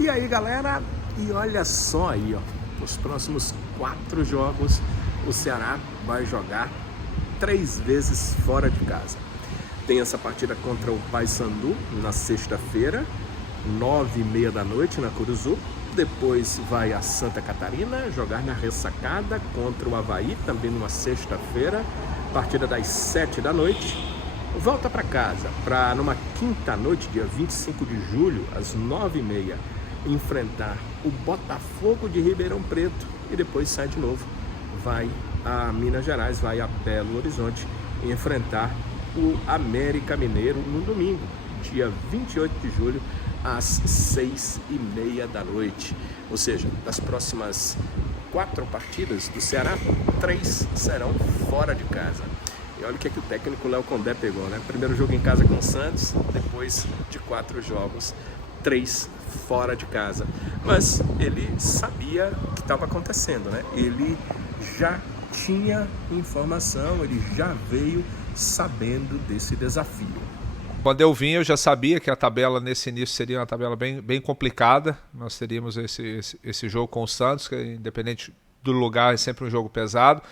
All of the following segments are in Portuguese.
E aí, galera, e olha só aí, ó, nos próximos 4 jogos o Ceará vai jogar 3 vezes fora de casa. Tem essa partida contra o Paysandu na sexta-feira, 9h30 da noite na Curuzu. Depois vai a Santa Catarina jogar na Ressacada contra o Avaí, também numa sexta-feira, partida das 7 da noite. Volta para casa para numa quinta noite, dia 25 de julho, às 9h30, enfrentar o Botafogo de Ribeirão Preto e depois sai de novo. Vai a Minas Gerais, vai a Belo Horizonte enfrentar o América Mineiro no domingo, dia 28 de julho, às 6h30 da noite. Ou seja, das próximas 4 partidas do Ceará, 3 serão fora de casa. E olha o que o técnico Léo Condé pegou, né? Primeiro jogo em casa com o Santos, depois de 4 jogos, 3 fora de casa. Mas ele sabia o que estava acontecendo, né? Ele já tinha informação, ele já veio sabendo desse desafio. Quando eu vim, eu já sabia que a tabela nesse início seria uma tabela bem complicada. Nós teríamos esse jogo com o Santos, que independente do lugar é sempre um jogo pesado.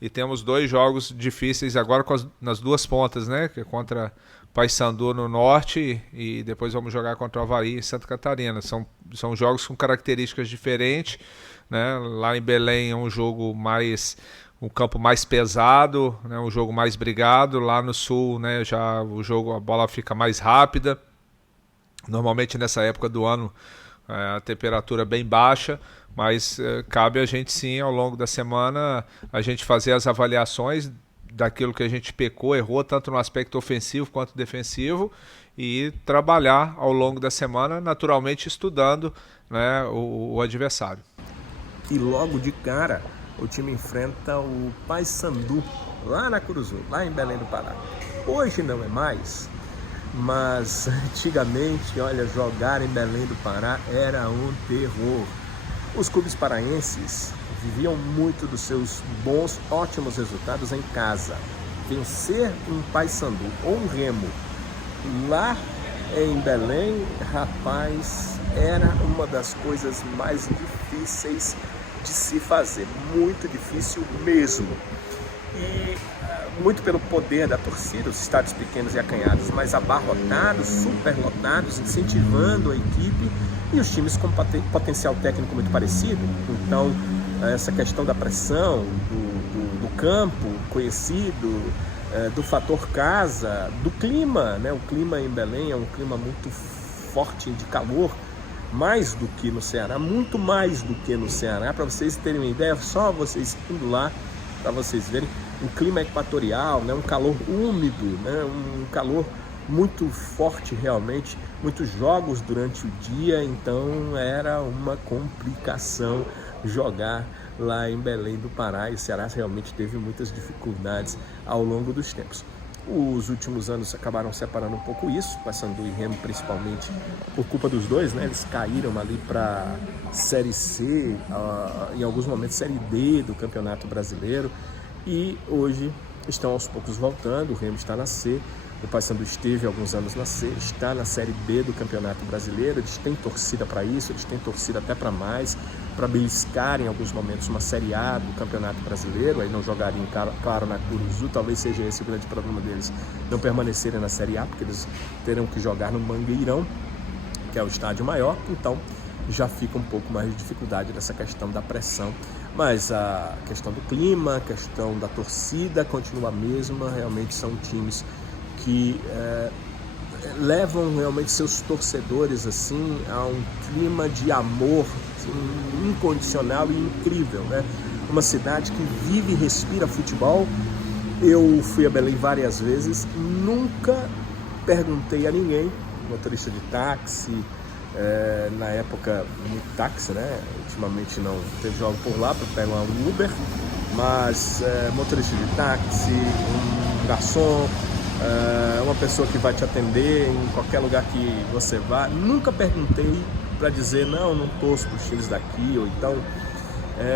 E temos 2 jogos difíceis agora nas duas pontas, né? Que é contra Paysandu no norte e depois vamos jogar contra o Avaí em Santa Catarina. São jogos com características diferentes, né? Lá em Belém é um campo mais pesado, né? Um jogo mais brigado. Lá no sul, né? Já a bola fica mais rápida. Normalmente nessa época do ano a temperatura bem baixa, mas cabe a gente sim, ao longo da semana, a gente fazer as avaliações daquilo que a gente pecou, errou, tanto no aspecto ofensivo quanto defensivo, e trabalhar ao longo da semana, naturalmente estudando, né, o adversário. E logo de cara, o time enfrenta o Paysandu, lá na Curuzu, lá em Belém do Pará. Hoje não é mais, mas antigamente, olha, jogar em Belém do Pará era um terror. Os clubes paraenses viviam muito dos seus ótimos resultados em casa. Vencer um Paysandu ou um Remo lá em Belém, rapaz, era uma das coisas mais difíceis de se fazer, muito difícil mesmo. E muito pelo poder da torcida, os estádios pequenos e acanhados, mas abarrotados, superlotados, incentivando a equipe e os times com potencial técnico muito parecido. Então, essa questão da pressão, do campo conhecido, do fator casa, do clima, né? O clima em Belém é um clima muito forte de calor, mais do que no Ceará, muito mais do que no Ceará. Para vocês terem uma ideia, só vocês indo lá, para vocês verem, um clima equatorial, né? Um calor úmido, né? Um calor muito forte realmente, muitos jogos durante o dia, então era uma complicação jogar lá em Belém do Pará, e o Ceará realmente teve muitas dificuldades ao longo dos tempos. Os últimos anos acabaram separando um pouco isso, Paysandu e Remo principalmente por culpa dos dois, né? Eles caíram ali para Série C, em alguns momentos Série D do Campeonato Brasileiro, e hoje estão aos poucos voltando. O Remo está na C, o Paysandu esteve há alguns anos na C, está na Série B do Campeonato Brasileiro. Eles têm torcida para isso, eles têm torcida até para mais, para beliscar em alguns momentos uma Série A do Campeonato Brasileiro. Aí não jogariam, claro, na Curuzu, talvez seja esse o grande problema deles, não permanecerem na Série A, porque eles terão que jogar no Mangueirão, que é o estádio maior, então já fica um pouco mais de dificuldade nessa questão da pressão. Mas a questão do clima, a questão da torcida continua a mesma. Realmente são times que levam realmente seus torcedores assim a um clima de amor assim, incondicional e incrível, né? Uma cidade que vive e respira futebol. Eu fui a Belém várias vezes, nunca perguntei a ninguém, motorista de táxi, na época muito táxi, né? Ultimamente não teve jogo por lá para pegar um Uber, mas motorista de táxi, um garçom, uma pessoa que vai te atender em qualquer lugar que você vá. Nunca perguntei para dizer não torço para os times daqui, ou então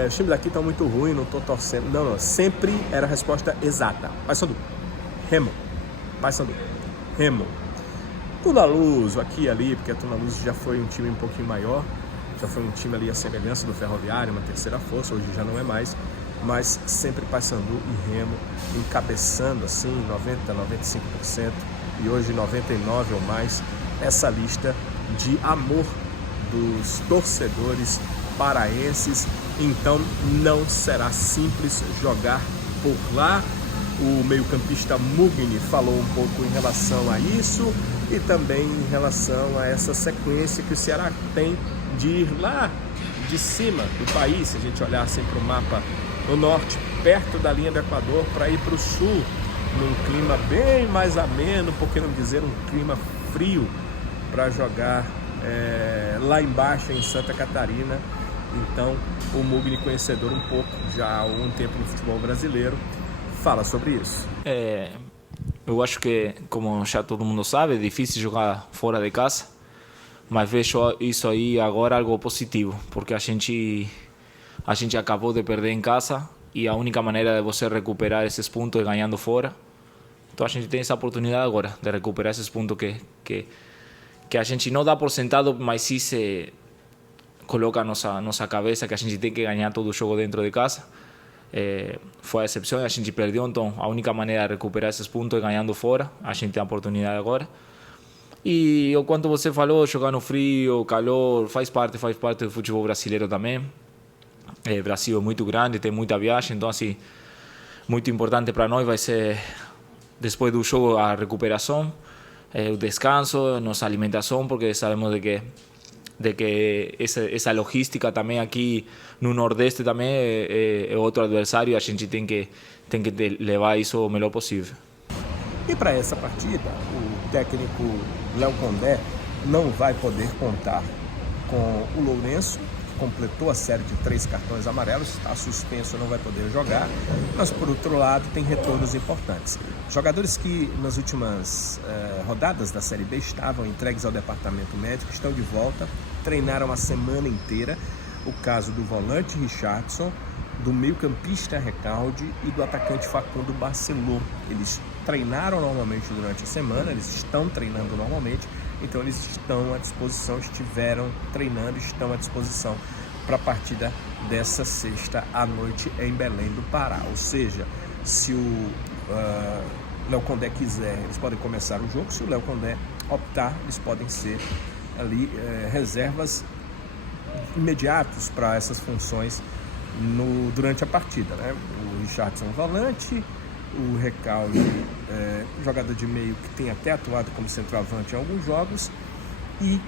os times daqui estão muito ruins, não estou torcendo. Não, sempre era a resposta exata. Paysandu, Remo, Paysandu, Remo. Tunaluso, aqui e ali, porque a Tunaluso já foi um time um pouquinho maior, já foi um time ali à semelhança do Ferroviário, uma terceira força, hoje já não é mais, mas sempre Paysandu e Remo encabeçando assim 90, 95% e hoje 99% ou mais essa lista de amor dos torcedores paraenses. Então não será simples jogar por lá. O meio-campista Mugni falou um pouco em relação a isso e também em relação a essa sequência que o Ceará tem de ir lá de cima do país, se a gente olhar assim para o mapa, no norte, perto da linha do Equador, para ir para o sul, num clima bem mais ameno, por que não dizer um clima frio, para jogar lá embaixo em Santa Catarina. Então o Mugni, conhecedor um pouco já há algum tempo no futebol brasileiro, fala sobre isso. Eu acho que, como já todo mundo sabe, é difícil jogar fora de casa, mas vejo isso aí agora algo positivo, porque a gente acabou de perder em casa e a única maneira de você recuperar esses pontos é ganhando fora. Então a gente tem essa oportunidade agora de recuperar esses pontos que a gente não dá por sentado, mas sim se coloca na nossa cabeça que a gente tem que ganhar todo o jogo dentro de casa. Foi a exceção e a gente perdeu, então a única maneira de recuperar esses pontos é ganhando fora. A gente tem a oportunidade agora. E o quanto você falou, jogar no frio, calor, faz parte do futebol brasileiro também. O Brasil é muito grande, tem muita viagem, então assim, muito importante para nós vai ser, depois do jogo, a recuperação, o descanso, nossa alimentação, porque sabemos de que essa logística também aqui no Nordeste também é outro adversário e a gente tem que levar isso o melhor possível. E para essa partida, o técnico Léo Condé não vai poder contar com o Lourenço, que completou a série de 3 cartões amarelos, está suspenso, não vai poder jogar, mas por outro lado tem retornos importantes. Jogadores que nas últimas rodadas da Série B estavam entregues ao departamento médico estão de volta, treinaram a semana inteira. O caso do volante Richardson, do meio-campista Recalde e do atacante Facundo Barceló. Eles treinaram normalmente durante a semana, eles estão treinando normalmente, então eles estão à disposição, estiveram treinando, estão à disposição para a partida dessa sexta à noite em Belém do Pará. Ou seja, se o Léo Condé quiser, eles podem começar o jogo, se o Léo Condé optar, eles podem ser ali reservas imediatos para essas funções durante a partida, né? O Richardson volante, o Recalde jogador de meio que tem até atuado como centroavante em alguns jogos, e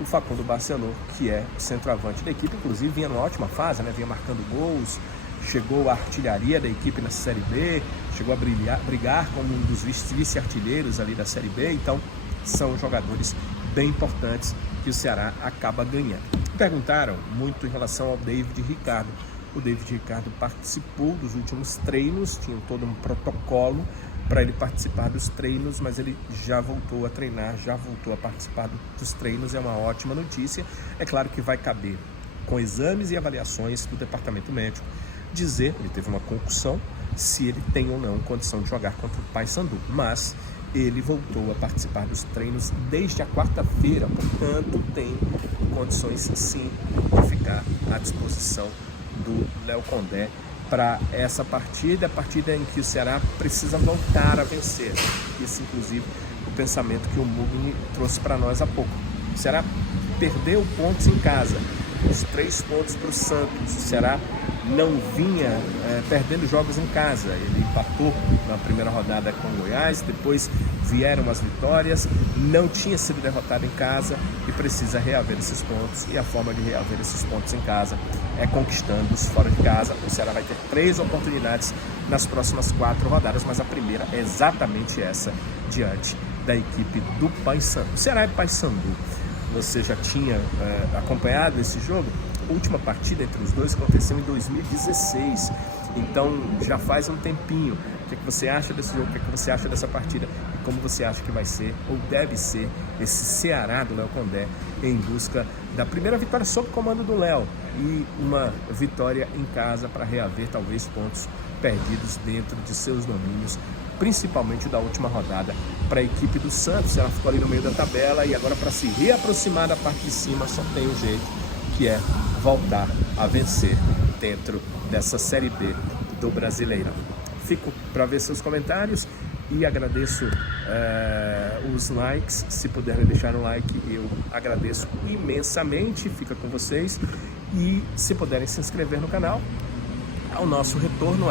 o Facundo Barceló, que é centroavante da equipe, inclusive vinha numa ótima fase, né? Vinha marcando gols, chegou à artilharia da equipe na Série B, chegou a brigar como um dos vice-artilheiros ali da Série B, então são jogadores bem importantes que o Ceará acaba ganhando. Perguntaram muito em relação ao David Ricardo. O David Ricardo participou dos últimos treinos, tinha todo um protocolo para ele participar dos treinos, mas ele já voltou a treinar, já voltou a participar dos treinos, é uma ótima notícia. É claro que vai caber, com exames e avaliações do departamento médico, dizer, ele teve uma concussão, se ele tem ou não condição de jogar contra o Paysandu, mas ele voltou a participar dos treinos desde a quarta-feira, portanto tem condições sim de ficar à disposição do Léo Condé para essa partida, a partida em que o Ceará precisa voltar a vencer. Esse, inclusive, o pensamento que o Mugni trouxe para nós há pouco. O Ceará perdeu pontos em casa, os 3 pontos para o Santos. O Ceará não vinha perdendo jogos em casa, ele empatou na primeira rodada com o Goiás, depois vieram as vitórias, não tinha sido derrotado em casa e precisa reaver esses pontos, e a forma de reaver esses pontos em casa é conquistando-os fora de casa. O Ceará vai ter 3 oportunidades nas próximas 4 rodadas, mas a primeira é exatamente essa, diante da equipe do Paysandu. Ceará e Paysandu, você já tinha acompanhado esse jogo? A última partida entre os dois aconteceu em 2016, então já faz um tempinho. O que você acha desse jogo? O que você acha dessa partida? E como você acha que vai ser, ou deve ser, esse Ceará do Léo Condé em busca da primeira vitória sob o comando do Léo e uma vitória em casa para reaver talvez pontos perdidos dentro de seus domínios principalmente da última rodada para a equipe do Santos. Ela ficou ali no meio da tabela e agora, para se reaproximar da parte de cima, só tem um jeito, que é voltar a vencer dentro dessa Série B do Brasileirão. Fico para ver seus comentários e agradeço os likes. Se puderem deixar um like, eu agradeço imensamente. Fica com vocês. E se puderem se inscrever no canal, o nosso retorno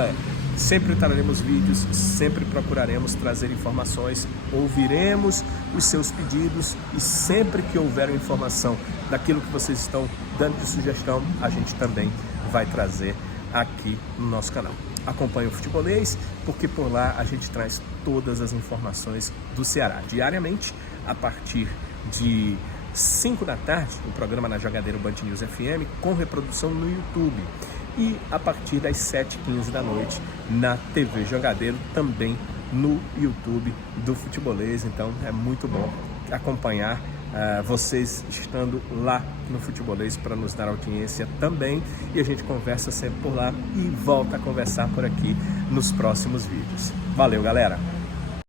sempre traremos vídeos, sempre procuraremos trazer informações, ouviremos os seus pedidos e sempre que houver informação daquilo que vocês estão dando de sugestão, a gente também vai trazer aqui no nosso canal. Acompanhe o Futebolês, porque por lá a gente traz todas as informações do Ceará. Diariamente, a partir de 5 da tarde, o programa na Jogadeira Band News FM, com reprodução no YouTube. E a partir das 7h15 da noite, na TV Jogadeiro, também no YouTube do Futebolês. Então é muito bom acompanhar vocês estando lá no Futebolês para nos dar audiência também. E a gente conversa sempre por lá e volta a conversar por aqui nos próximos vídeos. Valeu, galera!